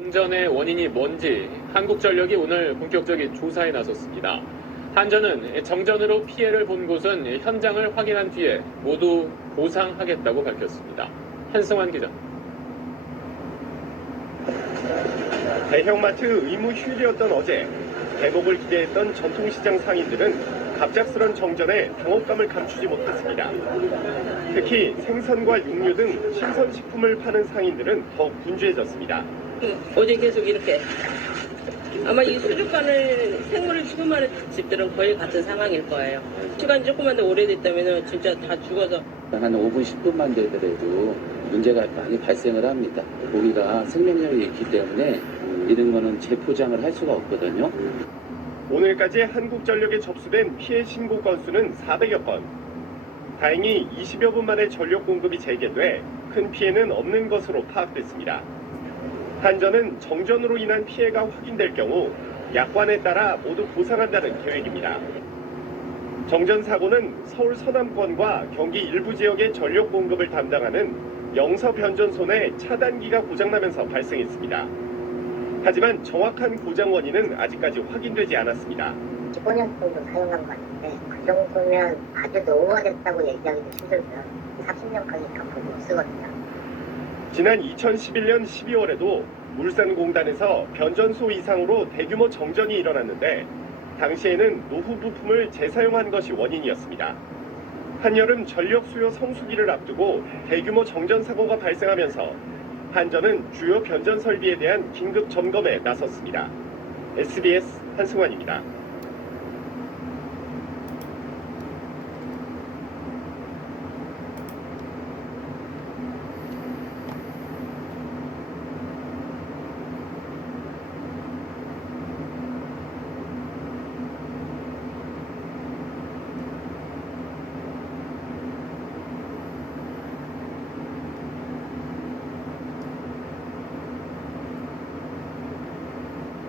정전의 원인이 뭔지 한국전력이 오늘 본격적인 조사에 나섰습니다. 한전은 정전으로 피해를 본 곳은 현장을 확인한 뒤에 모두 보상하겠다고 밝혔습니다. 한승환 기자. 대형마트 의무 휴일이었던 어제 대목을 기대했던 전통시장 상인들은 갑작스런 정전에 당혹감을 감추지 못했습니다. 특히 생선과 육류 등 신선식품을 파는 상인들은 더욱 분주해졌습니다. 어제 계속 이렇게 아마 이 수족관을 생물을 취급하는 집들은 거의 같은 상황일 거예요. 시간이 조금만 더 오래됐다면 진짜 다 죽어서 한 5분, 10분만 되더라도 문제가 많이 발생을 합니다. 고기가 생명력이 있기 때문에 이런 거는 재포장을 할 수가 없거든요. 오늘까지 한국전력에 접수된 피해 신고 건수는 400여 건. 다행히 20여 분 만에 전력 공급이 재개돼 큰 피해는 없는 것으로 파악됐습니다. 한전은 정전으로 인한 피해가 확인될 경우 약관에 따라 모두 보상한다는 계획입니다. 정전 사고는 서울 서남권과 경기 일부 지역의 전력 공급을 담당하는 영서변전소 내 차단기가 고장나면서 발생했습니다. 하지만 정확한 고장 원인은 아직까지 확인되지 않았습니다. 15년 정도 사용한 것 같은데 그 정도면 아주 노후화됐다고 얘기하기도 힘들고요. 30년까지 더 못 쓰거든요. 지난 2011년 12월에도 물산공단에서 변전소 이상으로 대규모 정전이 일어났는데 당시에는 노후 부품을 재사용한 것이 원인이었습니다. 한여름 전력 수요 성수기를 앞두고 대규모 정전 사고가 발생하면서 한전은 주요 변전 설비에 대한 긴급 점검에 나섰습니다. SBS 한승환입니다.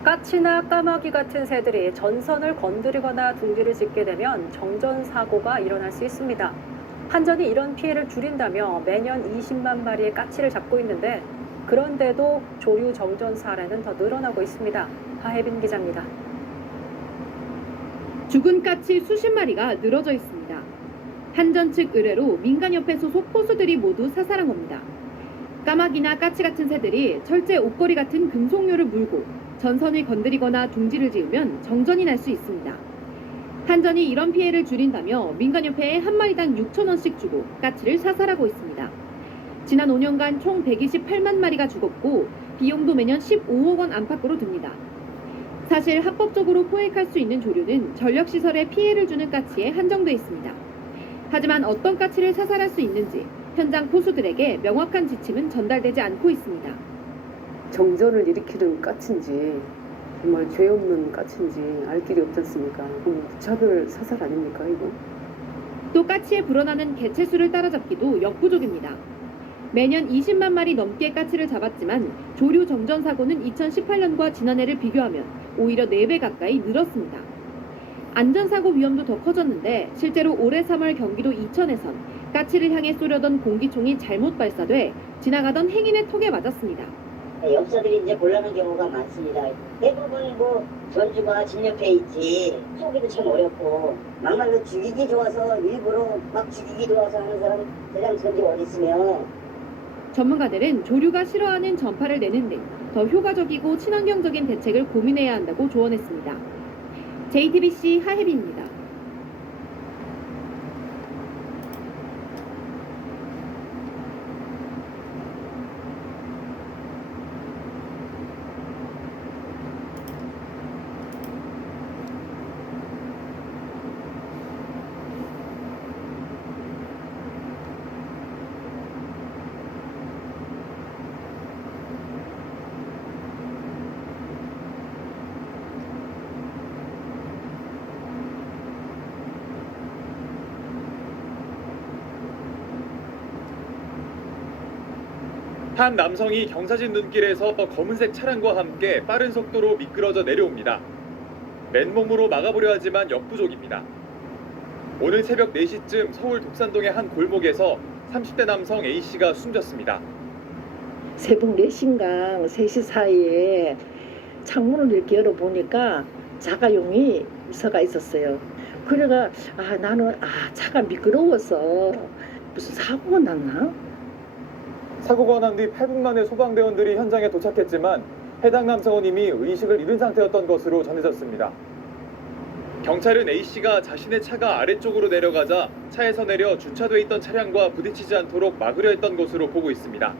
까치나 까마귀 같은 새들이 전선을 건드리거나 둥지를 짓게 되면 정전 사고가 일어날 수 있습니다. 한전이 이런 피해를 줄인다며 매년 20만 마리의 까치를 잡고 있는데 그런데도 조류 정전 사례는 더 늘어나고 있습니다. 하혜빈 기자입니다. 죽은 까치 수십 마리가 늘어져 있습니다. 한전 측 의뢰로 민간협회 소속 포수들이 모두 사살한 겁니다. 까마귀나 까치 같은 새들이 철제 옷걸이 같은 금속류를 물고 전선을 건드리거나 둥지를 지으면 정전이 날 수 있습니다. 한전이 이런 피해를 줄인다며 민간협회에 한 마리당 6,000원씩 주고 까치를 사살하고 있습니다. 지난 5년간 총 128만 마리가 죽었고 비용도 매년 15억 원 안팎으로 듭니다. 사실 합법적으로 포획할 수 있는 조류는 전력시설에 피해를 주는 까치에 한정돼 있습니다. 하지만 어떤 까치를 사살할 수 있는지 현장 포수들에게 명확한 지침은 전달되지 않고 있습니다. 정전을 일으키는 까치인지 정말 죄 없는 까치인지 알 길이 없지 않습니까? 무차별 사살 아닙니까 이거? 또 까치에 불어나는 개체수를 따라잡기도 역부족입니다. 매년 20만 마리 넘게 까치를 잡았지만 조류 정전 사고는 2018년과 지난해를 비교하면 오히려 4배 가까이 늘었습니다. 안전사고 위험도 더 커졌는데 실제로 올해 3월 경기도 이천에선 까치를 향해 쏘려던 공기총이 잘못 발사돼 지나가던 행인의 턱에 맞았습니다. 엽사들이 이제 곤란한 경우가 많습니다. 대부분 전주가 진옆에 있지 쏘기도 참 어렵고 막말로 죽이기 좋아서 일부러 막 죽이기 좋아서 하는 사람 세상 천지 어디 있으며. 전문가들은 조류가 싫어하는 전파를 내는 등 더 효과적이고 친환경적인 대책을 고민해야 한다고 조언했습니다. JTBC 하혜빈입니다. 한 남성이 경사진 눈길에서 검은색 차량과 함께 빠른 속도로 미끄러져 내려옵니다. 맨몸으로 막아보려 하지만 역부족입니다. 오늘 새벽 4시쯤 서울 독산동의 한 골목에서 30대 남성 A씨가 숨졌습니다. 새벽 4시인가 3시 사이에 창문을 이렇게 열어보니까 자가용이 서가 있었어요. 그래가 나는 차가 미끄러워서 무슨 사고가 났나? 사고가 난 뒤 8분 만에 소방대원들이 현장에 도착했지만 해당 남성은 이미 의식을 잃은 상태였던 것으로 전해졌습니다. 경찰은 A씨가 자신의 차가 아래쪽으로 내려가자 차에서 내려 주차돼 있던 차량과 부딪히지 않도록 막으려 했던 것으로 보고 있습니다.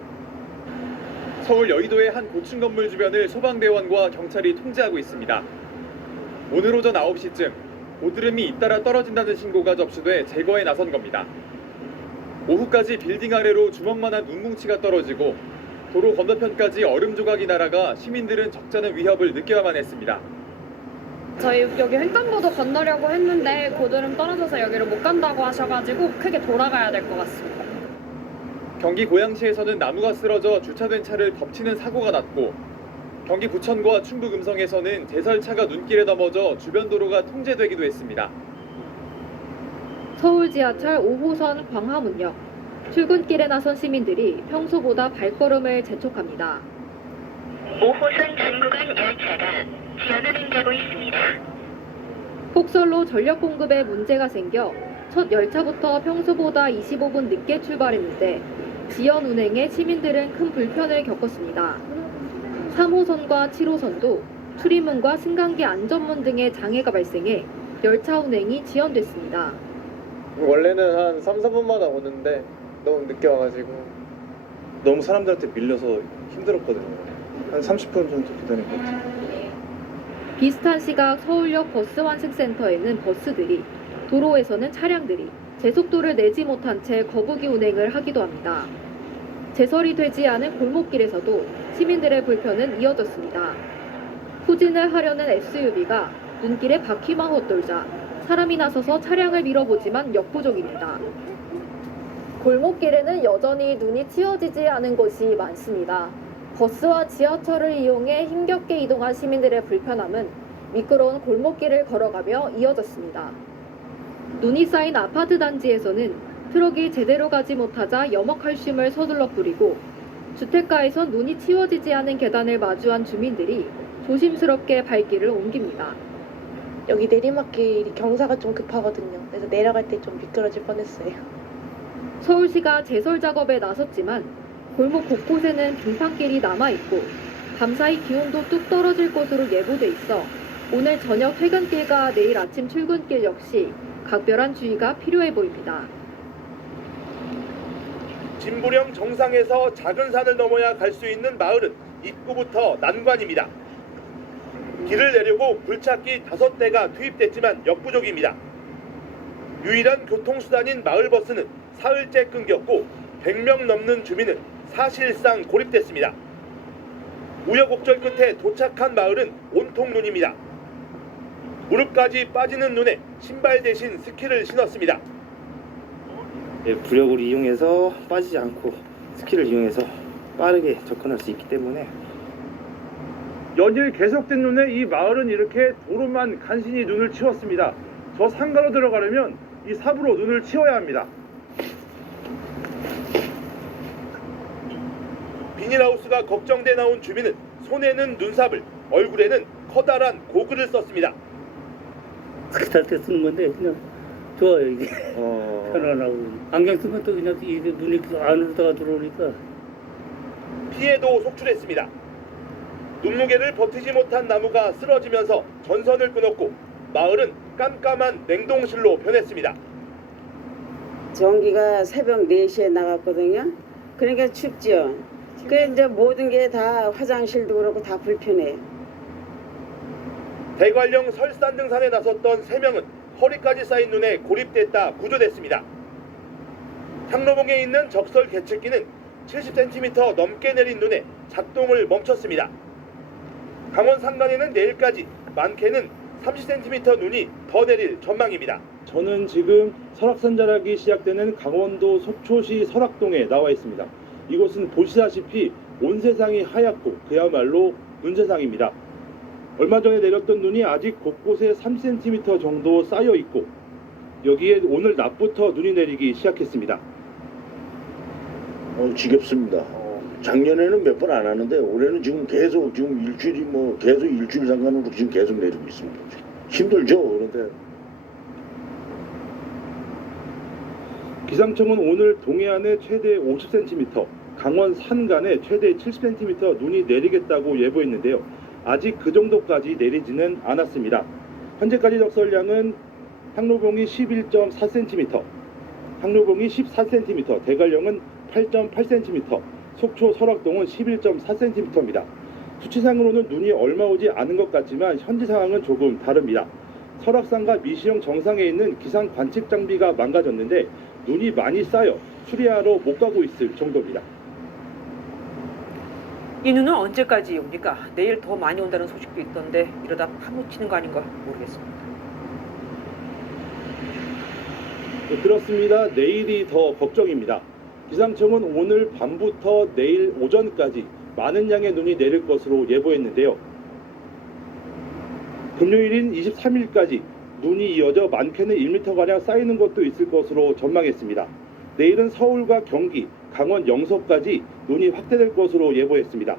서울 여의도의 한 고층 건물 주변을 소방대원과 경찰이 통제하고 있습니다. 오늘 오전 9시쯤 고드름이 잇따라 떨어진다는 신고가 접수돼 제거에 나선 겁니다. 오후까지 빌딩 아래로 주먹만한 눈뭉치가 떨어지고 도로 건너편까지 얼음 조각이 날아가 시민들은 적잖은 위협을 느껴야만 했습니다. 저희 여기 횡단보도 건너려고 했는데 고드름 떨어져서 여기를 못 간다고 하셔가지고 크게 돌아가야 될 것 같습니다. 경기 고양시에서는 나무가 쓰러져 주차된 차를 덮치는 사고가 났고 경기 부천과 충북 음성에서는 제설차가 눈길에 넘어져 주변 도로가 통제되기도 했습니다. 서울 지하철 5호선 광화문역. 출근길에 나선 시민들이 평소보다 발걸음을 재촉합니다. 5호선 중구간 열차가 지연을 응하고 있습니다. 폭설로 전력 공급에 문제가 생겨 첫 열차부터 평소보다 25분 늦게 출발했는데 지연 운행에 시민들은 큰 불편을 겪었습니다. 3호선과 7호선도 출입문과 승강기 안전문 등의 장애가 발생해 열차 운행이 지연됐습니다. 원래는 한 3, 4분마다 오는데 너무 늦게 와가지고 너무 사람들한테 밀려서 힘들었거든요. 한 30분 정도 기다린 것 같아요. 비슷한 시각 서울역 버스 환승센터에는 버스들이, 도로에서는 차량들이 제속도를 내지 못한 채 거북이 운행을 하기도 합니다. 제설이 되지 않은 골목길에서도 시민들의 불편은 이어졌습니다. 후진을 하려는 SUV가 눈길에 바퀴만 헛돌자 사람이 나서서 차량을 밀어보지만 역부족입니다. 골목길에는 여전히 눈이 치워지지 않은 곳이 많습니다. 버스와 지하철을 이용해 힘겹게 이동한 시민들의 불편함은 미끄러운 골목길을 걸어가며 이어졌습니다. 눈이 쌓인 아파트 단지에서는 트럭이 제대로 가지 못하자 염화칼슘을 서둘러 뿌리고 주택가에선 눈이 치워지지 않은 계단을 마주한 주민들이 조심스럽게 발길을 옮깁니다. 여기 내리막길이 경사가 좀 급하거든요. 그래서 내려갈 때 좀 미끄러질 뻔했어요. 서울시가 제설 작업에 나섰지만 골목 곳곳에는 빙판길이 남아있고 밤사이 기온도 뚝 떨어질 것으로 예보돼 있어 오늘 저녁 퇴근길과 내일 아침 출근길 역시 각별한 주의가 필요해 보입니다. 진부령 정상에서 작은 산을 넘어야 갈 수 있는 마을은 입구부터 난관입니다. 길을 내려고 굴착기 5대가 투입됐지만 역부족입니다. 유일한 교통수단인 마을버스는 사흘째 끊겼고 100명 넘는 주민은 사실상 고립됐습니다. 우여곡절 끝에 도착한 마을은 온통 눈입니다. 무릎까지 빠지는 눈에 신발 대신 스키를 신었습니다. 부력을 이용해서 빠지지 않고 스키를 이용해서 빠르게 접근할 수 있기 때문에 연일 계속된 눈에 이 마을은 이렇게 도로만 간신히 눈을 치웠습니다. 저 상가로 들어가려면 이 삽으로 눈을 치워야 합니다. 비닐하우스가 걱정돼 나온 주민은 손에는 눈삽을, 얼굴에는 커다란 고글을 썼습니다. 스키 탈 때 쓰는 건데 그냥 좋아요 이게. 편안하고 안경 쓰면 또 그냥 이게 눈이 안으로다가 들어오니까. 피해도 속출했습니다. 눈무게를 버티지 못한 나무가 쓰러지면서 전선을 끊었고 마을은 깜깜한 냉동실로 변했습니다. 전기가 새벽 4시에 나갔거든요. 그러니까 춥죠. 그 이제 모든 게 다 화장실도 그렇고 다 불편해요. 대관령 설산등산에 나섰던 3명은 허리까지 쌓인 눈에 고립됐다 구조됐습니다. 상로봉에 있는 적설 계측기는 70cm 넘게 내린 눈에 작동을 멈췄습니다. 강원 산간에는 내일까지 많게는 30cm 눈이 더 내릴 전망입니다. 저는 지금 설악산 자락이 시작되는 강원도 속초시 설악동에 나와 있습니다. 이곳은 보시다시피 온 세상이 하얗고 그야말로 눈세상입니다. 얼마 전에 내렸던 눈이 아직 곳곳에 3cm 정도 쌓여 있고 여기에 오늘 낮부터 눈이 내리기 시작했습니다. 지겹습니다. 작년에는 몇 번 안 하는데 올해는 지금 계속 지금 일주일이 뭐 계속 일주일 상관으로 지금 계속 내리고 있습니다. 힘들죠. 그런데 기상청은 오늘 동해안에 최대 50cm, 강원 산간에 최대 70cm 눈이 내리겠다고 예보했는데요. 아직 그 정도까지 내리지는 않았습니다. 현재까지 적설량은 향로봉이 11.4cm, 항로봉이 14cm, 대관령은 8.8cm, 속초 설악동은 11.4cm입니다. 수치상으로는 눈이 얼마 오지 않은 것 같지만 현지 상황은 조금 다릅니다. 설악산과 미시령 정상에 있는 기상 관측 장비가 망가졌는데 눈이 많이 쌓여 수리하러 못 가고 있을 정도입니다. 이 눈은 언제까지 옵니까? 내일 더 많이 온다는 소식도 있던데 이러다 파묻히는 거 아닌가 모르겠습니다. 네, 그렇습니다. 내일이 더 걱정입니다. 기상청은 오늘 밤부터 내일 오전까지 많은 양의 눈이 내릴 것으로 예보했는데요. 금요일인 23일까지 눈이 이어져 많게는 1m가량 쌓이는 곳도 있을 것으로 전망했습니다. 내일은 서울과 경기, 강원 영서까지 눈이 확대될 것으로 예보했습니다.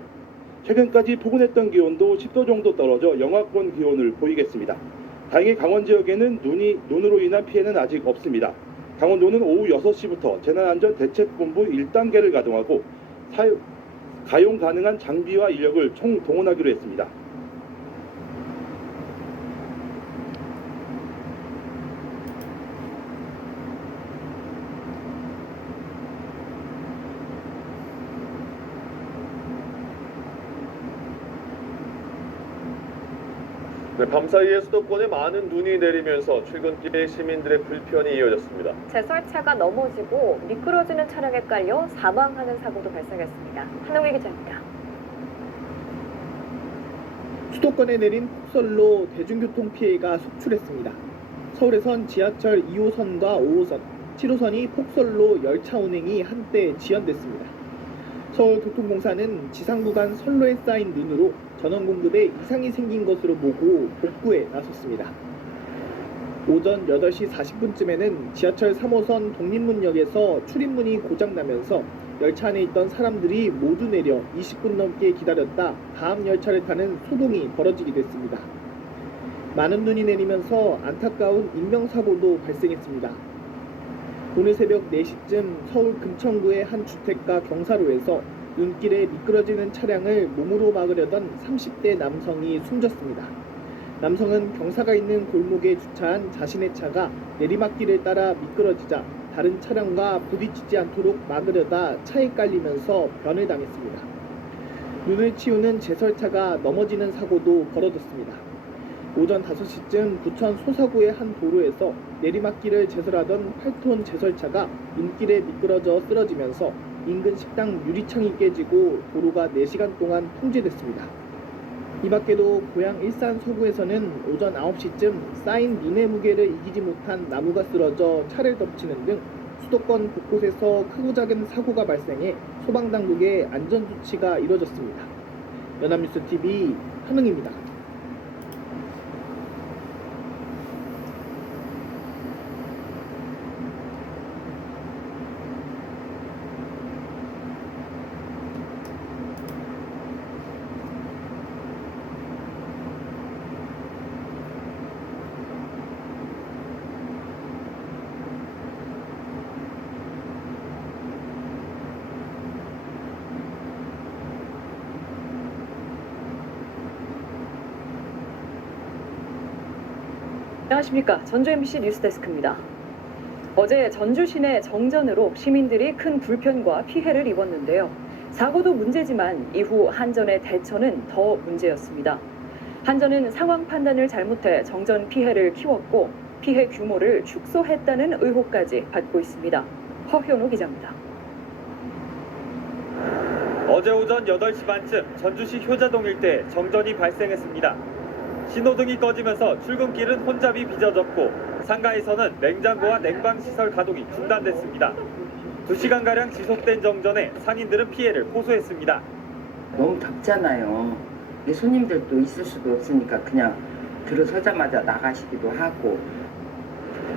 최근까지 포근했던 기온도 10도 정도 떨어져 영하권 기온을 보이겠습니다. 다행히 강원 지역에는 눈으로 인한 피해는 아직 없습니다. 강원도는 오후 6시부터 재난안전대책본부 1단계를 가동하고 가용 가능한 장비와 인력을 총동원하기로 했습니다. 네, 밤사이에 수도권에 많은 눈이 내리면서 출근길에 시민들의 불편이 이어졌습니다. 제설차가 넘어지고 미끄러지는 차량에 깔려 사망하는 사고도 발생했습니다. 한홍희 기자입니다. 수도권에 내린 폭설로 대중교통 피해가 속출했습니다. 서울에선 지하철 2호선과 5호선, 7호선이 폭설로 열차 운행이 한때 지연됐습니다. 서울교통공사는 지상구간 선로에 쌓인 눈으로 전원 공급에 이상이 생긴 것으로 보고 복구에 나섰습니다. 오전 8시 40분쯤에는 지하철 3호선 독립문역에서 출입문이 고장나면서 열차 안에 있던 사람들이 모두 내려 20분 넘게 기다렸다 다음 열차를 타는 소동이 벌어지게 됐습니다. 많은 눈이 내리면서 안타까운 인명사고도 발생했습니다. 오늘 새벽 4시쯤 서울 금천구의 한 주택가 경사로에서 눈길에 미끄러지는 차량을 몸으로 막으려던 30대 남성이 숨졌습니다. 남성은 경사가 있는 골목에 주차한 자신의 차가 내리막길을 따라 미끄러지자 다른 차량과 부딪히지 않도록 막으려다 차에 깔리면서 변을 당했습니다. 눈을 치우는 제설차가 넘어지는 사고도 벌어졌습니다. 오전 5시쯤 부천 소사구의 한 도로에서 내리막길을 제설하던 8톤 제설차가 눈길에 미끄러져 쓰러지면서 인근 식당 유리창이 깨지고 도로가 4시간 동안 통제됐습니다. 이 밖에도 고향 일산 서구에서는 오전 9시쯤 쌓인 눈의 무게를 이기지 못한 나무가 쓰러져 차를 덮치는 등 수도권 곳곳에서 크고 작은 사고가 발생해 소방당국의 안전조치가 이뤄졌습니다. 연합뉴스TV 한흥입니다. 안녕하십니까. 전주 MBC 뉴스데스크입니다. 어제 전주 시내 정전으로 시민들이 큰 불편과 피해를 입었는데요. 사고도 문제지만 이후 한전의 대처는 더 문제였습니다. 한전은 상황 판단을 잘못해 정전 피해를 키웠고 피해 규모를 축소했다는 의혹까지 받고 있습니다. 허현우 기자입니다. 어제 오전 8시 반쯤 전주시 효자동 일대 정전이 발생했습니다. 신호등이 꺼지면서 출근길은 혼잡이 빚어졌고 상가에서는 냉장고와 냉방시설 가동이 중단됐습니다. 2시간가량 지속된 정전에 상인들은 피해를 호소했습니다. 너무 덥잖아요. 손님들도 있을 수도 없으니까 그냥 들어서자마자 나가시기도 하고.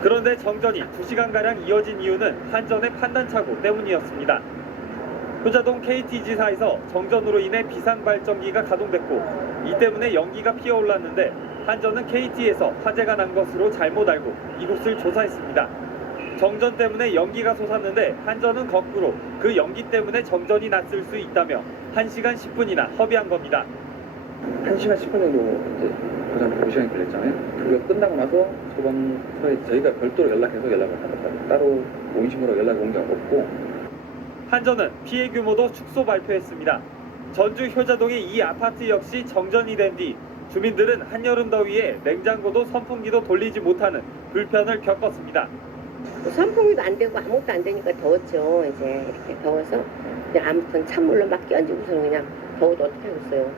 그런데 정전이 2시간가량 이어진 이유는 한전의 판단착오 때문이었습니다. 효자동 KT지사에서 정전으로 인해 비상발전기가 가동됐고 이 때문에 연기가 피어올랐는데 한전은 KT에서 화재가 난 것으로 잘못 알고 이곳을 조사했습니다. 정전 때문에 연기가 솟았는데 한전은 거꾸로 그 연기 때문에 정전이 났을 수 있다며 1시간 10분이나 허비한 겁니다. 1시간 10분 정도 이제 고장 복구 시간이 걸렸잖아요. 그거 끝나고 나서 소방서에 저희가 별도로 연락해서 연락을 받았다. 따로 공식으로 연락이 온 게 없고. 한전은 피해 규모도 축소 발표했습니다. 전주 효자동의 이 아파트 역시 정전이 된 뒤 주민들은 한여름 더위에 냉장고도 선풍기도 돌리지 못하는 불편을 겪었습니다. 선풍기도 안 되고 아무것도 안 되니까 더웠죠. 이제 이렇게 더워서 그냥 아무튼 찬물로 막 끼얹고서는 그냥 더워도 어떻게 하겠어요.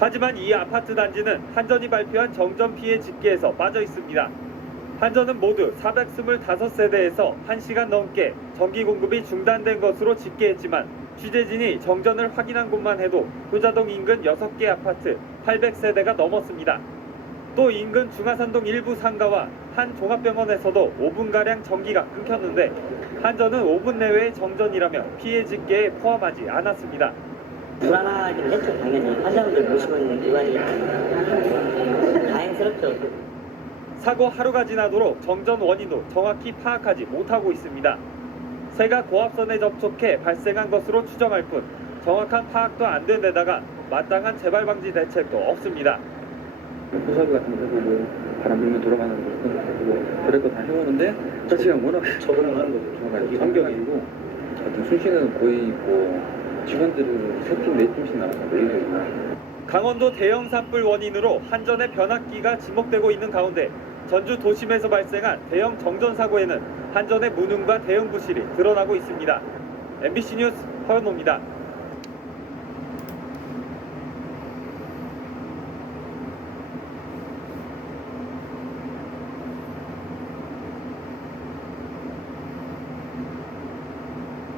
하지만 이 아파트 단지는 한전이 발표한 정전 피해 집계에서 빠져 있습니다. 한전은 모두 425세대에서 1시간 넘게 전기 공급이 중단된 것으로 집계했지만 취재진이 정전을 확인한 곳만 해도 효자동 인근 6개 아파트 800세대가 넘었습니다. 또 인근 중화산동 일부 상가와 한 종합병원에서도 5분가량 전기가 끊겼는데 한전은 5분 내외의 정전이라며 피해 집계에 포함하지 않았습니다. 불안하긴 했죠. 당연히 환자분들 모시고 있는 기관이 다행스럽죠. 사고 하루가 지나도록 정전 원인도 정확히 파악하지 못하고 있습니다. 새가 고압선에 접촉해 발생한 것으로 추정할 뿐 정확한 파악도 안 된 데다가 마땅한 재발 방지 대책도 없습니다. 호사비 같은 거 해보고 바람 불면 돌아가는 거 해보고 그럴 거 다 해오는데 자체가 워낙 적응을 하는 거죠. 정말 환경이고 하여튼 순시는 거의 뭐 직원들을 3팀 4팀씩 나가서 매일 강원도 대형 산불 원인으로 한전의 변압기가 지목되고 있는 가운데 전주 도심에서 발생한 대형 정전 사고에는 한전의 무능과 대응 부실이 드러나고 있습니다. MBC 뉴스 허연호입니다.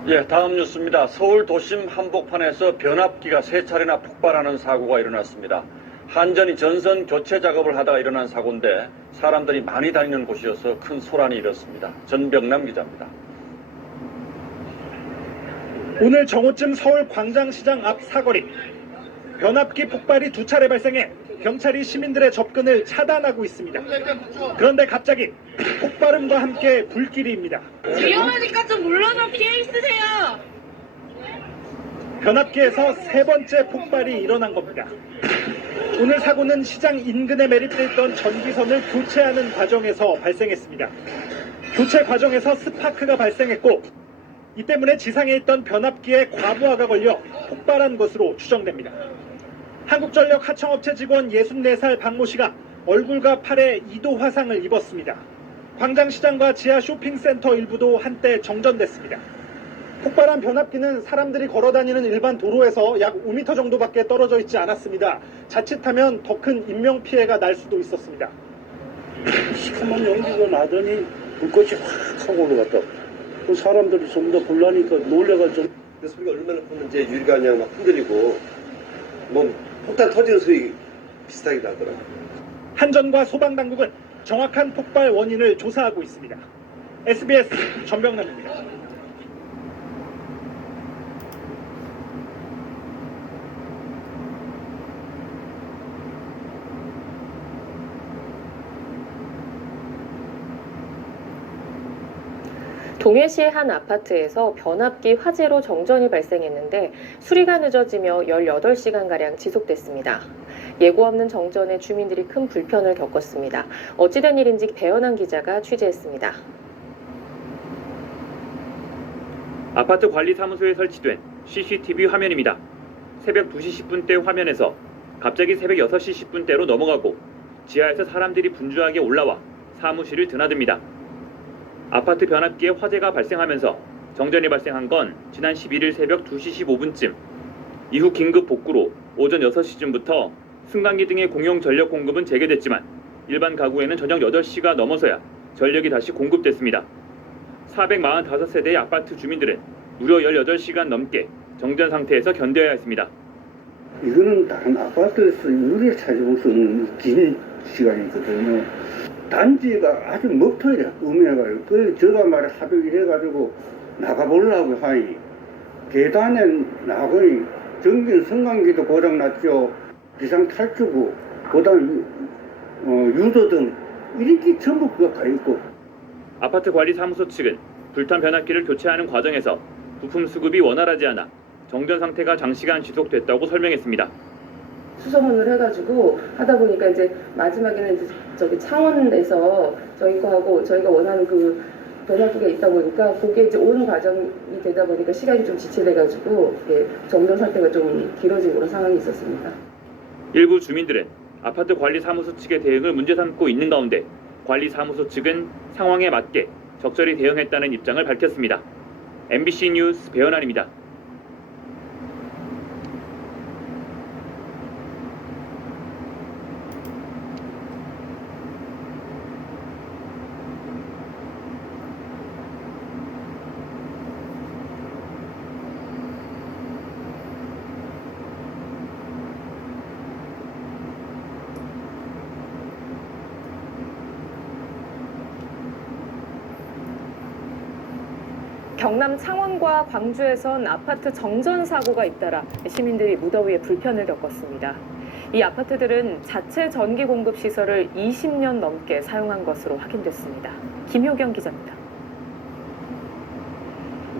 예, 다음 뉴스입니다. 서울 도심 한복판에서 변압기가 3차례나 폭발하는 사고가 일어났습니다. 한전이 전선 교체 작업을 하다가 일어난 사고인데 사람들이 많이 다니는 곳이어서 큰 소란이 일었습니다. 전병남 기자입니다. 오늘 정오쯤 서울 광장시장 앞 사거리. 변압기 폭발이 2차례 발생해 경찰이 시민들의 접근을 차단하고 있습니다. 그런데 갑자기 폭발음과 함께 불길이입니다. 위험하니까 좀 물러나 피해 있으세요. 변압기에서 3번째 폭발이 일어난 겁니다. 오늘 사고는 시장 인근에 매립돼 있던 전기선을 교체하는 과정에서 발생했습니다. 교체 과정에서 스파크가 발생했고 이 때문에 지상에 있던 변압기에 과부하가 걸려 폭발한 것으로 추정됩니다. 한국전력 하청업체 직원 64살 박모 씨가 얼굴과 팔에 2도 화상을 입었습니다. 광장시장과 지하 쇼핑센터 일부도 한때 정전됐습니다. 폭발한 변압기는 사람들이 걸어다니는 일반 도로에서 약 5m 정도밖에 떨어져 있지 않았습니다. 자칫하면 더 큰 인명피해가 날 수도 있었습니다. 시커먼 연기가 나더니 불꽃이 확 하고 올라갔다. 그 사람들이 전부 다 불나니까 놀래가지고. 그 소리가 얼마나 컸는지 유리가 그냥 막 흔들리고 뭐 폭탄 터지는 소리 비슷하게 나더라고요. 한전과 소방당국은 정확한 폭발 원인을 조사하고 있습니다. SBS 전병남입니다. 동해시의 한 아파트에서 변압기 화재로 정전이 발생했는데 수리가 늦어지며 18시간가량 지속됐습니다. 예고 없는 정전에 주민들이 큰 불편을 겪었습니다. 어찌된 일인지 배현환 기자가 취재했습니다. 아파트 관리사무소에 설치된 CCTV 화면입니다. 새벽 2시 10분대 화면에서 갑자기 새벽 6시 10분대로 넘어가고 지하에서 사람들이 분주하게 올라와 사무실을 드나듭니다. 아파트 변압기에 화재가 발생하면서 정전이 발생한 건 지난 11일 새벽 2시 15분쯤. 이후 긴급 복구로 오전 6시쯤부터 승강기 등의 공용 전력 공급은 재개됐지만 일반 가구에는 저녁 8시가 넘어서야 전력이 다시 공급됐습니다. 445세대의 아파트 주민들은 무려 18시간 넘게 정전 상태에서 견뎌야 했습니다. 이거는 다른 아파트에서 유리에 찾아볼 수 없는 긴 시간이거든요. 단지가 아주 먹통이라 음해가지고 그래서 제가 말에 하도 이래가지고 나가보려고 하니 계단에 나거니 전기 승강기도 고장났죠. 비상 탈주구, 그다음 유도등 이런 게 전부 그가 가 있고. 아파트 관리 사무소 측은 불탄 변압기를 교체하는 과정에서 부품 수급이 원활하지 않아 정전 상태가 장시간 지속됐다고 설명했습니다. 수소문을 해가지고 하다 보니까 이제 마지막에는 이제 저기 창원에서 저희 거하고 저희가 원하는 그 변압기가 있다 보니까 그게 이제 오는 과정이 되다 보니까 시간이 좀 지체돼가지고 정전 상태가 좀 길어진 그런 상황이 있었습니다. 일부 주민들은 아파트 관리 사무소 측의 대응을 문제 삼고 있는 가운데 관리 사무소 측은 상황에 맞게 적절히 대응했다는 입장을 밝혔습니다. MBC 뉴스 배현환입니다. 경남 창원과 광주에선 아파트 정전 사고가 잇따라 시민들이 무더위에 불편을 겪었습니다. 이 아파트들은 자체 전기 공급 시설을 20년 넘게 사용한 것으로 확인됐습니다. 김효경 기자입니다.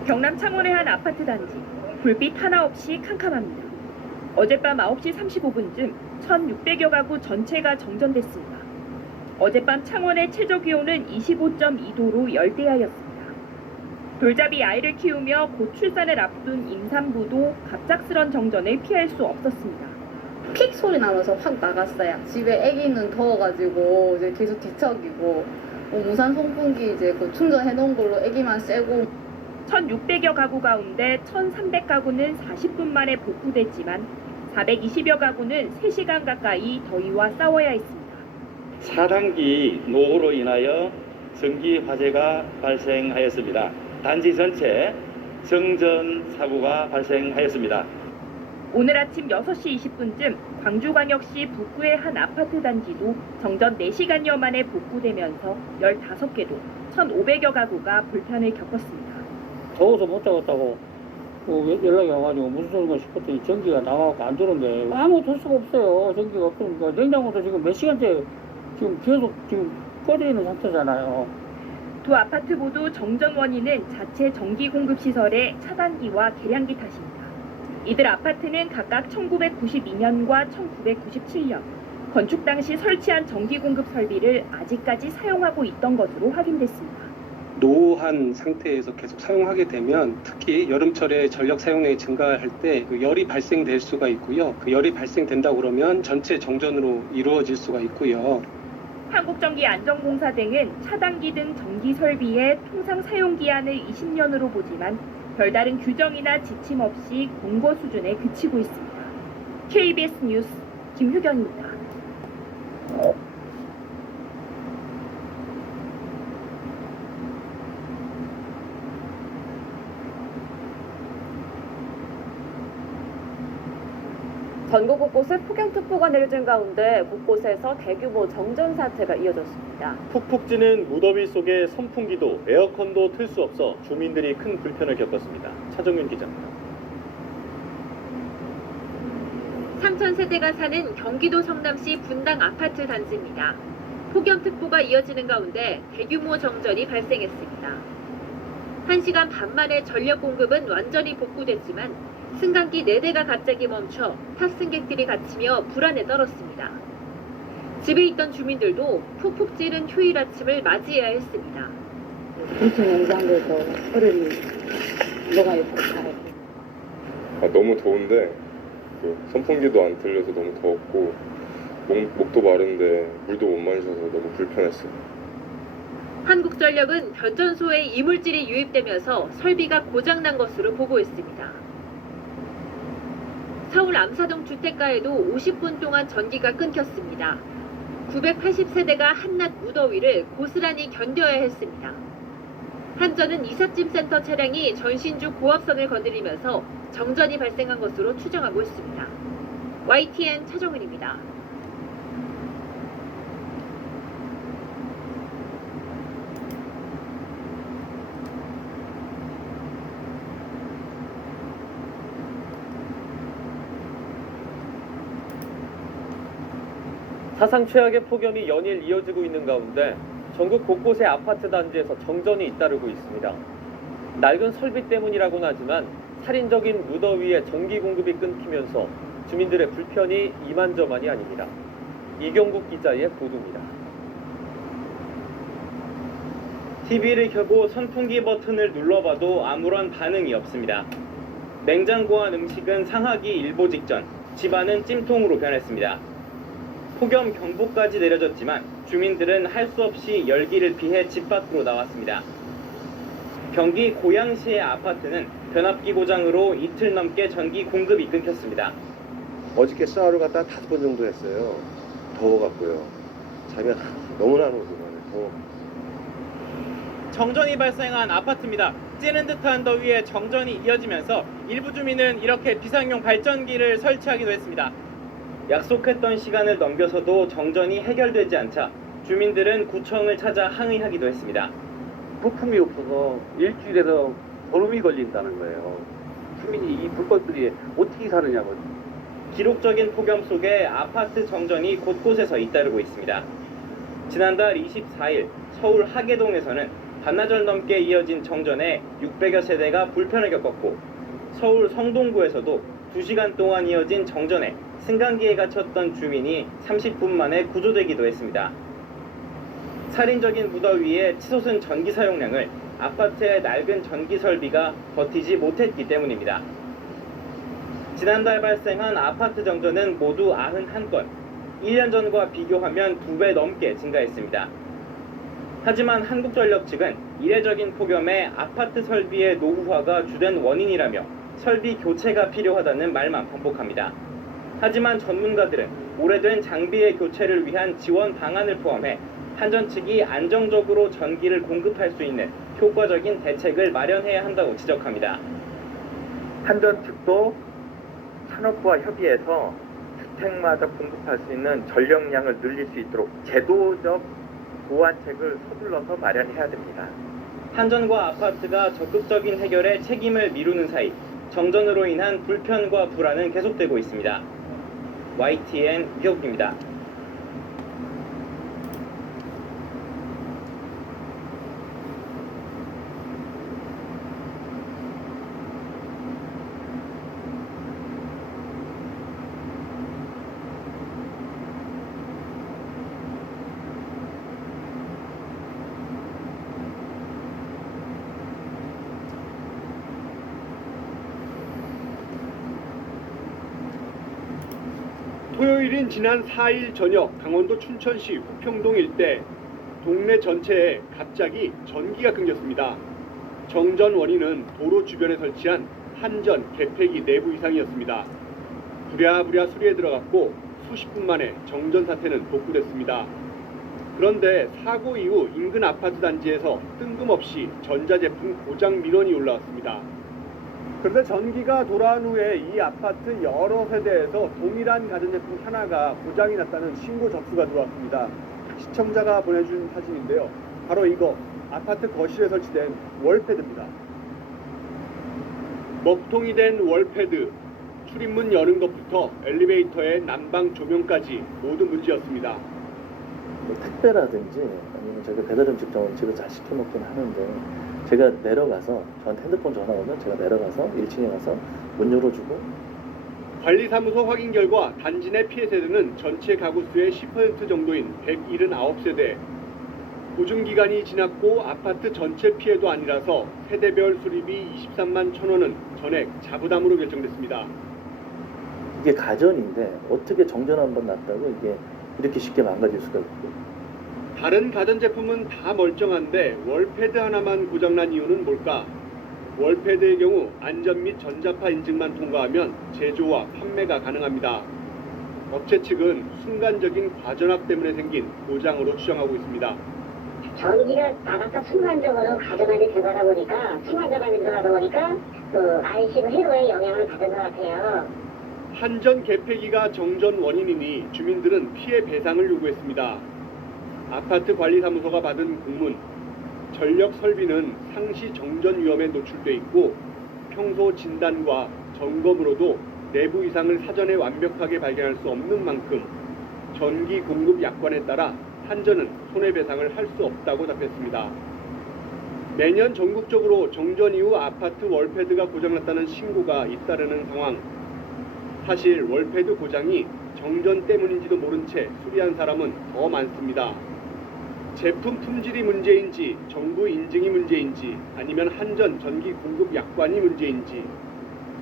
경남 창원의 한 아파트 단지. 불빛 하나 없이 캄캄합니다. 어젯밤 9시 35분쯤 1,600여 가구 전체가 정전됐습니다. 어젯밤 창원의 최저 기온은 25.2도로 열대야였습니다. 돌잡이 아이를 키우며 곧 출산을 앞둔 임산부도 갑작스런 정전을 피할 수 없었습니다. 픽 소리 나면서 확 나갔어요. 집에 아기는 더워가지고 이제 계속 뒤척이고 무선 송풍기 이제 그 충전해 놓은 걸로 아기만 쐬고. 1,600여 가구 가운데 1,300가구는 40분 만에 복구됐지만 420여 가구는 3시간 가까이 더위와 싸워야 했습니다. 차단기 노후로 인하여 전기 화재가 발생하였습니다. 단지 전체 정전 사고가 발생하였습니다. 오늘 아침 6시 20분쯤 광주광역시 북구의 한 아파트 단지도 정전 4시간여 만에 복구되면서 15개도 1,500여 가구가 불편을 겪었습니다. 더워서 못 자겠다고 연락이 와가지고 무슨 소리가 싶었더니 전기가 나가고 안 들어오는데 아무것도 할 수가 없어요. 전기가 없으니까 냉장고도 지금 몇 시간째 지금 계속 지금 꺼져 있는 상태잖아요. 두 아파트 모두 정전 원인은 자체 전기 공급 시설의 차단기와 계량기 탓입니다. 이들 아파트는 각각 1992년과 1997년 건축 당시 설치한 전기 공급 설비를 아직까지 사용하고 있던 것으로 확인됐습니다. 노후한 상태에서 계속 사용하게 되면 특히 여름철에 전력 사용량이 증가할 때 그 열이 발생될 수가 있고요. 그 열이 발생된다고 그러면 전체 정전으로 이루어질 수가 있고요. 한국전기안전공사 등은 차단기 등 전기 설비의 통상 사용 기한을 20년으로 보지만 별다른 규정이나 지침 없이 공고 수준에 그치고 있습니다. KBS 뉴스 김효경입니다. 전국 곳곳에 폭염특보가 내려진 가운데 곳곳에서 대규모 정전 사태가 이어졌습니다. 푹푹 찌는 무더위 속에 선풍기도 에어컨도 틀 수 없어 주민들이 큰 불편을 겪었습니다. 차정윤 기자입니다. 3,000세대가 사는 경기도 성남시 분당 아파트 단지입니다. 폭염특보가 이어지는 가운데 대규모 정전이 발생했습니다. 1시간 반 만에 전력 공급은 완전히 복구됐지만 승강기 4대가 갑자기 멈춰 탑승객들이 갇히며 불안에 떨었습니다. 집에 있던 주민들도 푹푹 찌른 휴일 아침을 맞이해야 했습니다. 2층 냉장고에서 얼음이 녹아있고 다 너무 더운데 선풍기도 안 틀려서 너무 더웠고 목도 마른데 물도 못 마셔서 너무 불편했어요. 한국전력은 변전소에 이물질이 유입되면서 설비가 고장난 것으로 보고했습니다. 서울 암사동 주택가에도 50분 동안 전기가 끊겼습니다. 980세대가 한낮 무더위를 고스란히 견뎌야 했습니다. 한전은 이삿짐 센터 차량이 전신주 고압선을 건드리면서 정전이 발생한 것으로 추정하고 있습니다. YTN 차정은입니다. 사상 최악의 폭염이 연일 이어지고 있는 가운데 전국 곳곳의 아파트 단지에서 정전이 잇따르고 있습니다. 낡은 설비 때문이라고는 하지만 살인적인 무더위에 전기 공급이 끊기면서 주민들의 불편이 이만저만이 아닙니다. 이경국 기자의 보도입니다. TV를 켜고 선풍기 버튼을 눌러봐도 아무런 반응이 없습니다. 냉장고와 음식은 상하기 일보 직전, 집안은 찜통으로 변했습니다. 폭염 경보까지 내려졌지만 주민들은 할 수 없이 열기를 피해 집 밖으로 나왔습니다. 경기 고양시의 아파트는 변압기 고장으로 이틀 넘게 전기 공급이 끊겼습니다. 어저께 샤워를 갔다 5번 정도 했어요. 더워갖고요. 잠이 너무나 안 오더라고요. 더워. 정전이 발생한 아파트입니다. 찌는 듯한 더위에 정전이 이어지면서 일부 주민은 이렇게 비상용 발전기를 설치하기도 했습니다. 약속했던 시간을 넘겨서도 정전이 해결되지 않자 주민들은 구청을 찾아 항의하기도 했습니다. 부품이 없어서 일주일에서 보름이 걸린다는 거예요. 주민이 이 물건들이 어떻게 사느냐고. 기록적인 폭염 속에 아파트 정전이 곳곳에서 잇따르고 있습니다. 지난달 24일 서울 하계동에서는 반나절 넘게 이어진 정전에 600여 세대가 불편을 겪었고, 서울 성동구에서도 2시간 동안 이어진 정전에 승강기에 갇혔던 주민이 30분 만에 구조되기도 했습니다. 살인적인 무더위에 치솟은 전기 사용량을 아파트의 낡은 전기 설비가 버티지 못했기 때문입니다. 지난달 발생한 아파트 정전은 모두 91건, 1년 전과 비교하면 2배 넘게 증가했습니다. 하지만 한국전력 측은 이례적인 폭염에 아파트 설비의 노후화가 주된 원인이라며 설비 교체가 필요하다는 말만 반복합니다. 하지만 전문가들은 오래된 장비의 교체를 위한 지원 방안을 포함해 한전 측이 안정적으로 전기를 공급할 수 있는 효과적인 대책을 마련해야 한다고 지적합니다. 한전 측도 산업부와 협의해서 주택마다 공급할 수 있는 전력량을 늘릴 수 있도록 제도적 보완책을 서둘러서 마련해야 됩니다. 한전과 아파트가 적극적인 해결에 책임을 미루는 사이 정전으로 인한 불편과 불안은 계속되고 있습니다. YTN 이경국입니다. 토요일인 지난 4일 저녁 강원도 춘천시 후평동 일대 동네 전체에 갑자기 전기가 끊겼습니다. 정전 원인은 도로 주변에 설치한 한전 개폐기 내부 이상이었습니다. 부랴부랴 수리에 들어갔고 수십 분 만에 정전 사태는 복구됐습니다. 그런데 사고 이후 인근 아파트 단지에서 뜬금없이 전자제품 고장 민원이 올라왔습니다. 그런데 전기가 돌아온 후에 이 아파트 여러 세대에서 동일한 가전제품 하나가 고장이 났다는 신고 접수가 들어왔습니다. 시청자가 보내준 사진인데요. 바로 이거 아파트 거실에 설치된 월패드입니다. 먹통이 된 월패드, 출입문 여는 것부터 엘리베이터의 난방 조명까지 모두 문제였습니다. 택배라든지 아니면 저희가 배달 음식점은 집에 잘 시켜먹긴 하는데 제가 내려가서 저한테 핸드폰 전화 오면 제가 내려가서 1층에 가서 문 열어주고. 관리사무소 확인 결과 단지 내 피해 세대는 전체 가구 수의 10% 정도인 179세대. 보증기간이 지났고 아파트 전체 피해도 아니라서 세대별 수리비 23만 1,000원은 전액 자부담으로 결정됐습니다. 이게 가전인데 어떻게 정전 한번 났다고 이게 이렇게 쉽게 망가질 수가 있고. 다른 가전제품은 다 멀쩡한데 월패드 하나만 고장난 이유는 뭘까? 월패드의 경우 안전 및 전자파 인증만 통과하면 제조와 판매가 가능합니다. 업체 측은 순간적인 과전압 때문에 생긴 고장으로 추정하고 있습니다. 전기가 나갔다 순간적으로 가전압이 들어가다 보니까 순간전압이 들어가다 보니까 그 ICU 회로에 영향을 받은 것 같아요. 한전 개폐기가 정전 원인이니 주민들은 피해 배상을 요구했습니다. 아파트 관리사무소가 받은 공문, 전력 설비는 상시 정전 위험에 노출돼 있고 평소 진단과 점검으로도 내부 이상을 사전에 완벽하게 발견할 수 없는 만큼 전기 공급 약관에 따라 한전은 손해배상을 할 수 없다고 답했습니다. 매년 전국적으로 정전 이후 아파트 월패드가 고장났다는 신고가 잇따르는 상황. 사실 월패드 고장이 정전 때문인지도 모른 채 수리한 사람은 더 많습니다. 제품 품질이 문제인지, 정부 인증이 문제인지, 아니면 한전 전기 공급 약관이 문제인지,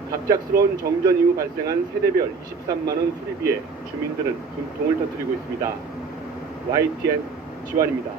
갑작스러운 정전 이후 발생한 세대별 23만 원 수리비에 주민들은 분통을 터뜨리고 있습니다. YTN 지환입니다.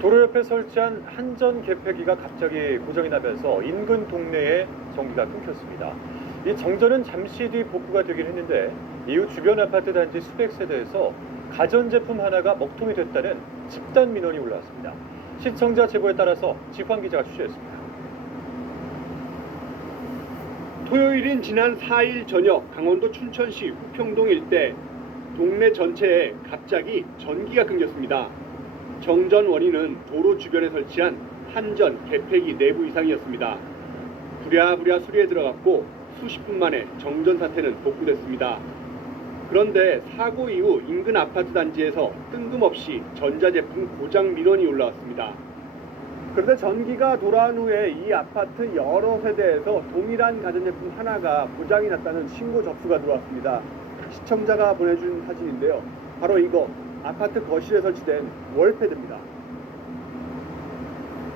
도로 옆에 설치한 한전 개폐기가 갑자기 고장이 나면서 인근 동네에 전기가 끊겼습니다. 이 정전은 잠시 뒤 복구가 되긴 했는데 이후 주변 아파트 단지 수백 세대에서 가전제품 하나가 먹통이 됐다는 집단 민원이 올라왔습니다. 시청자 제보에 따라서 지환 기자가 취재했습니다. 토요일인 지난 4일 저녁 강원도 춘천시 후평동 일대 동네 전체에 갑자기 전기가 끊겼습니다. 정전 원인은 도로 주변에 설치한 한전 개폐기 내부 이상이었습니다. 부랴부랴 수리에 들어갔고 수십 분 만에 정전 사태는 복구됐습니다. 그런데 사고 이후 인근 아파트 단지에서 뜬금없이 전자제품 고장 민원이 올라왔습니다. 그런데 전기가 돌아온 후에 이 아파트 여러 세대에서 동일한 가전제품 하나가 고장이 났다는 신고 접수가 들어왔습니다. 시청자가 보내준 사진인데요. 바로 이거 아파트 거실에 설치된 월패드입니다.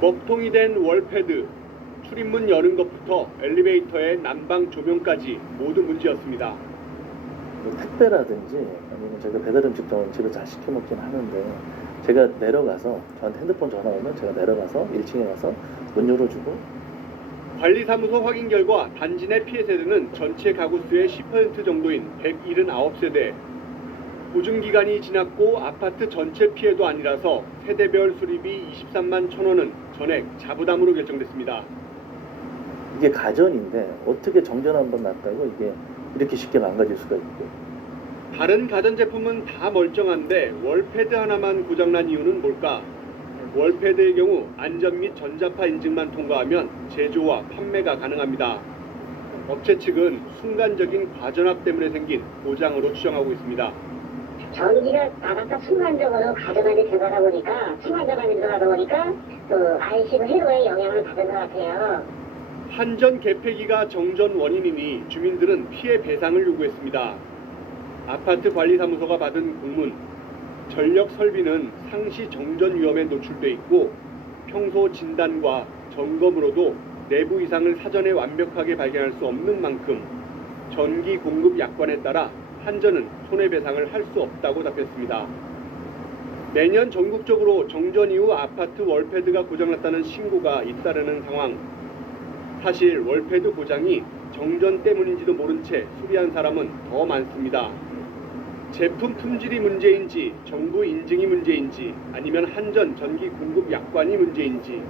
먹통이 된 월패드, 출입문 여는 것부터 엘리베이터의 난방 조명까지 모두 문제였습니다. 택배라든지 아니면 제가 배달 음식점은 집에 잘 시켜 먹긴 하는데 제가 내려가서 저한테 핸드폰 전화 오면 제가 내려가서 1층에 가서 문 열어주고. 관리사무소 확인 결과 단지 내 피해 세대는 전체 가구 수의 10% 정도인 179세대. 보증기간이 지났고 아파트 전체 피해도 아니라서 세대별 수리비 23만 1,000원은 전액 자부담으로 결정됐습니다. 이게 가전인데 어떻게 정전 한번 났다고 이게 이렇게 쉽게 망가질 수가 있고. 다른 가전제품은 다 멀쩡한데 월패드 하나만 고장난 이유는 뭘까? 월패드의 경우 안전 및 전자파 인증만 통과하면 제조와 판매가 가능합니다. 업체 측은 순간적인 과전압 때문에 생긴 고장으로 추정하고 있습니다. 전기가 나갔다 순간적으로 가전압이 들어가다 보니까 순간전압이 들어가다 보니까 그 IC 회로에 영향을 받은 것 같아요. 한전 개폐기가 정전 원인이니 주민들은 피해 배상을 요구했습니다. 아파트 관리사무소가 받은 공문, 전력 설비는 상시 정전 위험에 노출돼 있고 평소 진단과 점검으로도 내부 이상을 사전에 완벽하게 발견할 수 없는 만큼 전기 공급 약관에 따라 한전은 손해배상을 할 수 없다고 답했습니다. 매년 전국적으로 정전 이후 아파트 월패드가 고장났다는 신고가 잇따르는 상황. 사실 월패드 고장이 정전 때문인지도 모른 채 수리한 사람은 더 많습니다. 제품 품질이 문제인지, 정부 인증이 문제인지, 아니면 한전 전기 공급 약관이 문제인지,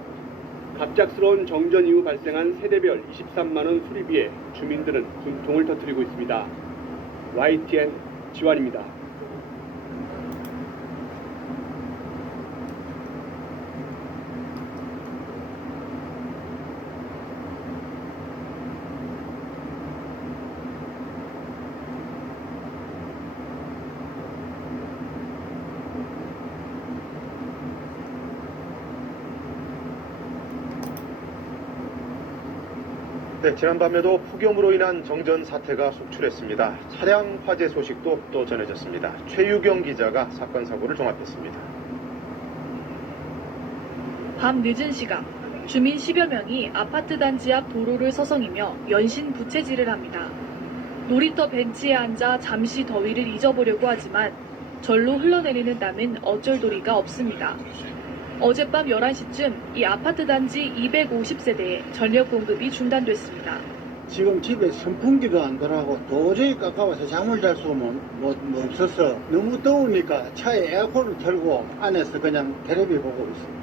갑작스러운 정전 이후 발생한 세대별 23만 원 수리비에 주민들은 분통을 터뜨리고 있습니다. YTN 지환입니다. 네, 지난밤에도 폭염으로 인한 정전 사태가 속출했습니다. 차량 화재 소식도 또 전해졌습니다. 최유경 기자가 사건 사고를 종합했습니다. 밤 늦은 시각 주민 10여 명이 아파트 단지 앞 도로를 서성이며 연신 부채질을 합니다. 놀이터 벤치에 앉아 잠시 더위를 잊어보려고 하지만 절로 흘러내리는 땀은 어쩔 도리가 없습니다. 어젯밤 11시쯤 이 아파트 단지 250세대에 전력 공급이 중단됐습니다. 지금 집에 선풍기도 안 들어가고 도저히 깜깜해서 잠을 잘 수가 없어서 너무 더우니까 차에 에어컨을 틀고 안에서 그냥 텔레비 보고 있어요.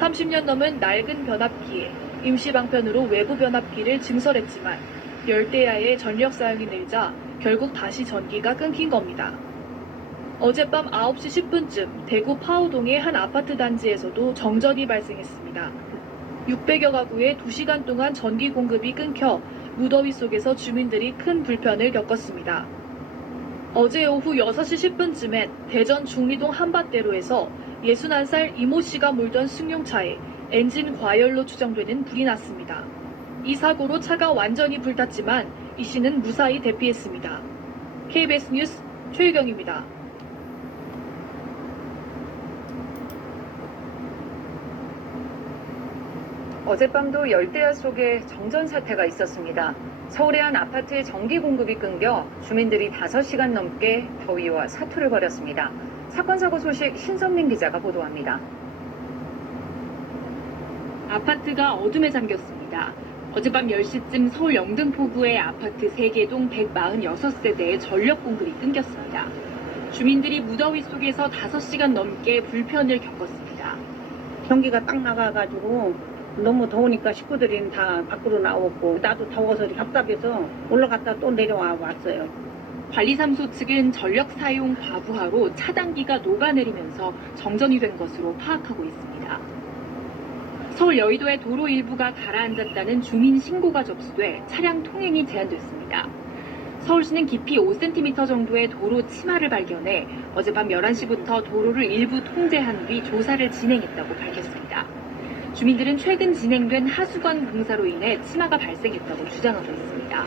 30년 넘은 낡은 변압기에 임시 방편으로 외부 변압기를 증설했지만 열대야의 전력 사용이 늘자 결국 다시 전기가 끊긴 겁니다. 어젯밤 9시 10분쯤 대구 파우동의 한 아파트 단지에서도 정전이 발생했습니다. 600여 가구에 2시간 동안 전기 공급이 끊겨 무더위 속에서 주민들이 큰 불편을 겪었습니다. 어제 오후 6시 10분쯤엔 대전 중리동 한밭대로에서 61살 이모 씨가 몰던 승용차에 엔진 과열로 추정되는 불이 났습니다. 이 사고로 차가 완전히 불탔지만 이 씨는 무사히 대피했습니다. KBS 뉴스 최유경입니다. 어젯밤도 열대야 속에 정전 사태가 있었습니다. 서울의 한 아파트의 전기 공급이 끊겨 주민들이 5시간 넘게 더위와 사투를 벌였습니다. 사건 사고 소식 신선민 기자가 보도합니다. 아파트가 어둠에 잠겼습니다. 어젯밤 10시쯤 서울 영등포구의 아파트 3개 동 146세대의 전력 공급이 끊겼습니다. 주민들이 무더위 속에서 5시간 넘게 불편을 겪었습니다. 전기가 딱 나가가지고 너무 더우니까 식구들이 다 밖으로 나오고 나도 더워서 답답해서 올라갔다 또 내려와 왔어요. 관리사무소 측은 전력 사용 과부하로 차단기가 녹아내리면서 정전이 된 것으로 파악하고 있습니다. 서울 여의도의 도로 일부가 가라앉았다는 주민 신고가 접수돼 차량 통행이 제한됐습니다. 서울시는 깊이 5cm 정도의 도로 치마를 발견해 어젯밤 11시부터 도로를 일부 통제한 뒤 조사를 진행했다고 밝혔습니다. 주민들은 최근 진행된 하수관 공사로 인해 치마가 발생했다고 주장하고 있습니다.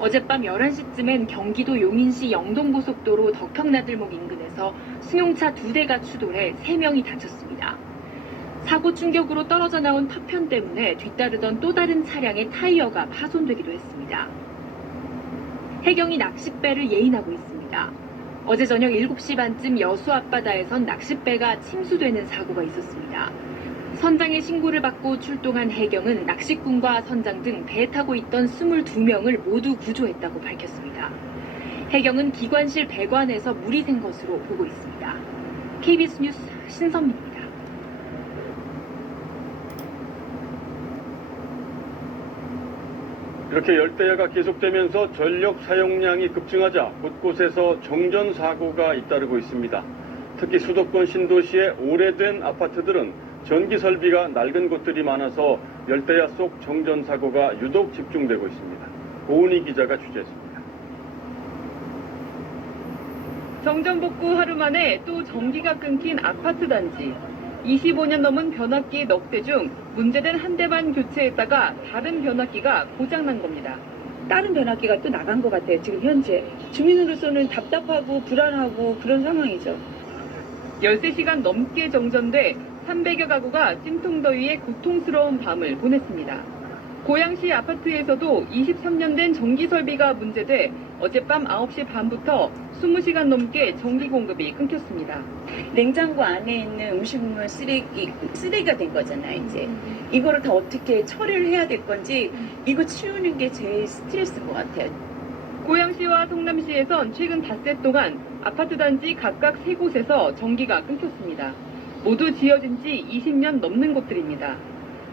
어젯밤 11시쯤엔 경기도 용인시 영동고속도로 덕평나들목 인근에서 승용차 2대가 추돌해 3명이 다쳤습니다. 사고 충격으로 떨어져 나온 파편 때문에 뒤따르던 또 다른 차량의 타이어가 파손되기도 했습니다. 해경이 낚싯배를 예인하고 있습니다. 어제 저녁 7시 반쯤 여수 앞바다에선 낚싯배가 침수되는 사고가 있었습니다. 선장의 신고를 받고 출동한 해경은 낚시꾼과 선장 등 배에 타고 있던 22명을 모두 구조했다고 밝혔습니다. 해경은 기관실 배관에서 물이 샌 것으로 보고 있습니다. KBS 뉴스 신선미입니다. 이렇게 열대야가 계속되면서 전력 사용량이 급증하자 곳곳에서 정전 사고가 잇따르고 있습니다. 특히 수도권 신도시의 오래된 아파트들은 전기 설비가 낡은 곳들이 많아서 열대야 속 정전 사고가 유독 집중되고 있습니다. 고은희 기자가 취재했습니다. 정전 복구 하루 만에 또 전기가 끊긴 아파트 단지. 25년 넘은 변압기 넉 대 중 문제된 한 대만 교체했다가 다른 변압기가 고장난 겁니다. 다른 변압기가 또 나간 것 같아요. 지금 현재 주민으로서는 답답하고 불안하고 그런 상황이죠. 13시간 넘게 정전돼 300여 가구가 찜통더위에 고통스러운 밤을 보냈습니다. 고양시 아파트에서도 23년 된 전기 설비가 문제돼 어젯밤 9시 반부터 20시간 넘게 전기 공급이 끊겼습니다. 냉장고 안에 있는 음식물 쓰레기가 된 거잖아요, 이제. 이거를 다 어떻게 처리를 해야 될 건지 이거 치우는 게 제일 스트레스인 것 같아요. 고양시와 성남시에선 최근 닷새 동안 아파트 단지 각각 3곳에서 전기가 끊겼습니다. 모두 지어진 지 20년 넘는 곳들입니다.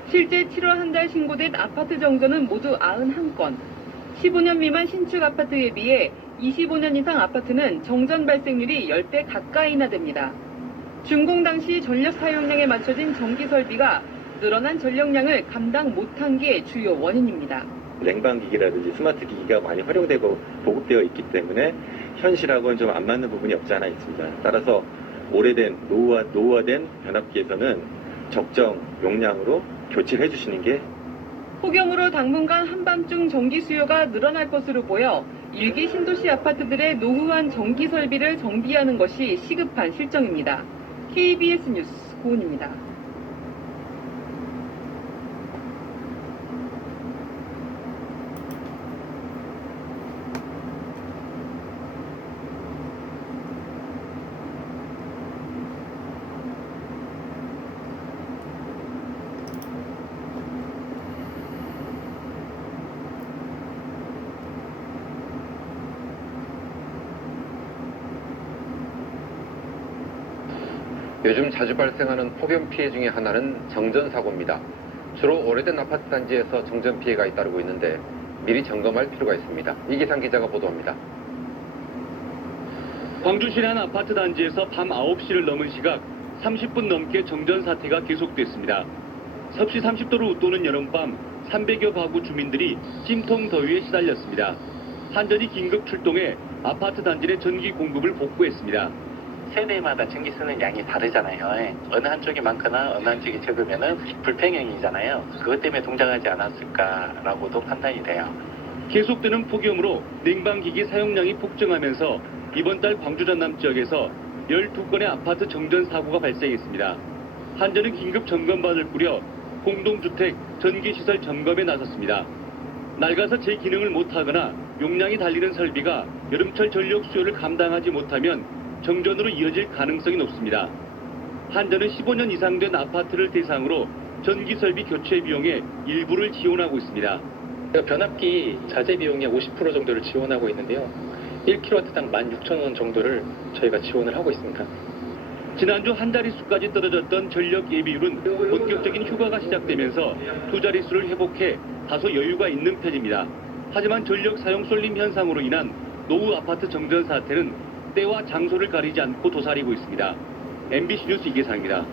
실제 7월 한 달 신고된 아파트 정전은 모두 91건. 15년 미만 신축 아파트에 비해 25년 이상 아파트는 정전 발생률이 10배 가까이나 됩니다. 준공 당시 전력 사용량에 맞춰진 전기 설비가 늘어난 전력량을 감당 못한 게 주요 원인입니다. 냉방기기라든지 스마트 기기가 많이 활용되고 보급되어 있기 때문에 현실하고는 좀 안 맞는 부분이 없지 않아 있습니다. 따라서 오래된 노후화된 변압기에서는 적정 용량으로 교체를 해주시는 게 폭염으로 당분간 한밤중 전기 수요가 늘어날 것으로 보여 일기 신도시 아파트들의 노후한 전기 설비를 정비하는 것이 시급한 실정입니다. KBS 뉴스 고은입니다. 요즘 자주 발생하는 폭염 피해 중에 하나는 정전 사고입니다. 주로 오래된 아파트 단지에서 정전 피해가 잇따르고 있는데 미리 점검할 필요가 있습니다. 이기상 기자가 보도합니다. 광주시의 한 아파트 단지에서 밤 9시를 넘은 시각 30분 넘게 정전 사태가 계속됐습니다. 섭씨 30도를 웃도는 여름밤 300여 가구 주민들이 찜통 더위에 시달렸습니다. 한전이 긴급 출동해 아파트 단지 내 전기 공급을 복구했습니다. 세대마다 전기 쓰는 양이 다르잖아요. 어느 한쪽이 많거나 어느 한쪽이 적으면 불평형이잖아요. 그것 때문에 동작하지 않았을까라고도 판단이 돼요. 계속되는 폭염으로 냉방기기 사용량이 폭증하면서 이번 달 광주 전남 지역에서 12건의 아파트 정전 사고가 발생했습니다. 한전은 긴급 점검반을 꾸려 공동주택 전기시설 점검에 나섰습니다. 낡아서 제 기능을 못하거나 용량이 달리는 설비가 여름철 전력 수요를 감당하지 못하면 정전으로 이어질 가능성이 높습니다. 한전은 15년 이상 된 아파트를 대상으로 전기설비 교체 비용의 일부를 지원하고 있습니다. 변압기 자재 비용의 50% 정도를 지원하고 있는데요. 1kW당 16,000원 정도를 저희가 지원을 하고 있습니다. 지난주 한 자릿수까지 떨어졌던 전력 예비율은 본격적인 휴가가 시작되면서 두 자릿수를 회복해 다소 여유가 있는 편입니다. 하지만 전력 사용 쏠림 현상으로 인한 노후 아파트 정전 사태는 때와 장소를 가리지 않고 도사리고 있습니다. MBC 뉴스 이계상입니다.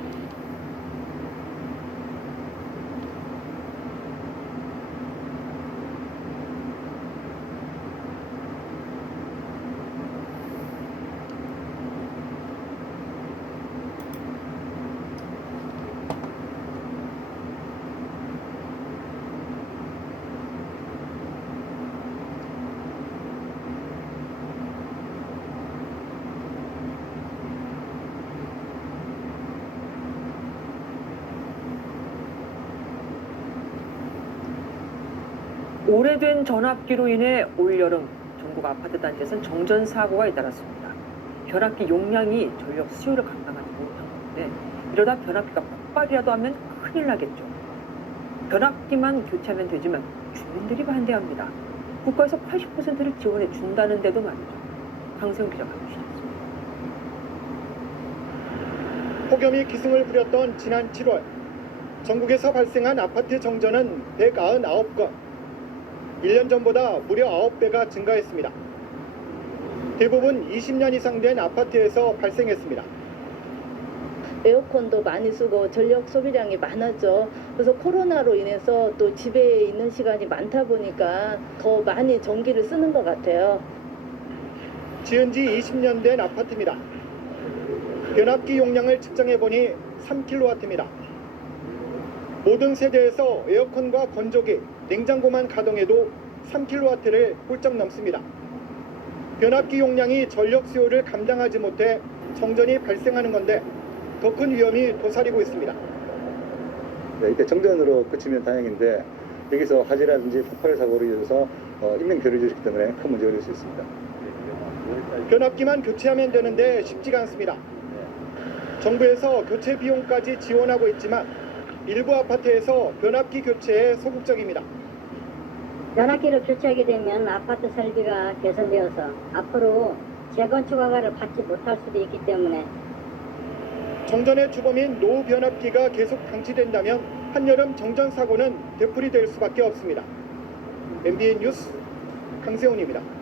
오래된 전압기로 인해 올여름 전국 아파트 단지에서는 정전 사고가 잇따랐습니다. 변압기 용량이 전력 수요를 감당하지 못한 건데 이러다 변압기가 폭발이라도 하면 큰일 나겠죠. 변압기만 교체하면 되지만 주민들이 반대합니다. 국가에서 80%를 지원해 준다는데도 말이죠. 강세훈 기자가 주시겠습니다. 폭염이 기승을 부렸던 지난 7월 전국에서 발생한 아파트 정전은 199건. 1년 전보다 무려 9배가 증가했습니다. 대부분 20년 이상 된 아파트에서 발생했습니다. 에어컨도 많이 쓰고 전력 소비량이 많았죠. 그래서 코로나로 인해서 또 집에 있는 시간이 많다 보니까 더 많이 전기를 쓰는 것 같아요. 지은 지 20년 된 아파트입니다. 변압기 용량을 측정해보니 3kW입니다. 모든 세대에서 에어컨과 건조기, 냉장고만 가동해도 3kW를 훌쩍 넘습니다. 변압기 용량이 전력 수요를 감당하지 못해 정전이 발생하는 건데 더 큰 위험이 도사리고 있습니다. 네, 이때 정전으로 그치면 다행인데 여기서 화재라든지 폭발 사고로 이어져서 인명 결의를 일으키기 때문에 큰 문제가 될 수 있습니다. 변압기만 교체하면 되는데 쉽지가 않습니다. 정부에서 교체 비용까지 지원하고 있지만 일부 아파트에서 변압기 교체에 소극적입니다. 변압기를 교체하게 되면 아파트 설비가 개선되어서 앞으로 재건축 허가를 받지 못할 수도 있기 때문에 정전의 주범인 노후 변압기가 계속 방치된다면 한여름 정전 사고는 되풀이될 수밖에 없습니다. MBN 뉴스 강세훈입니다.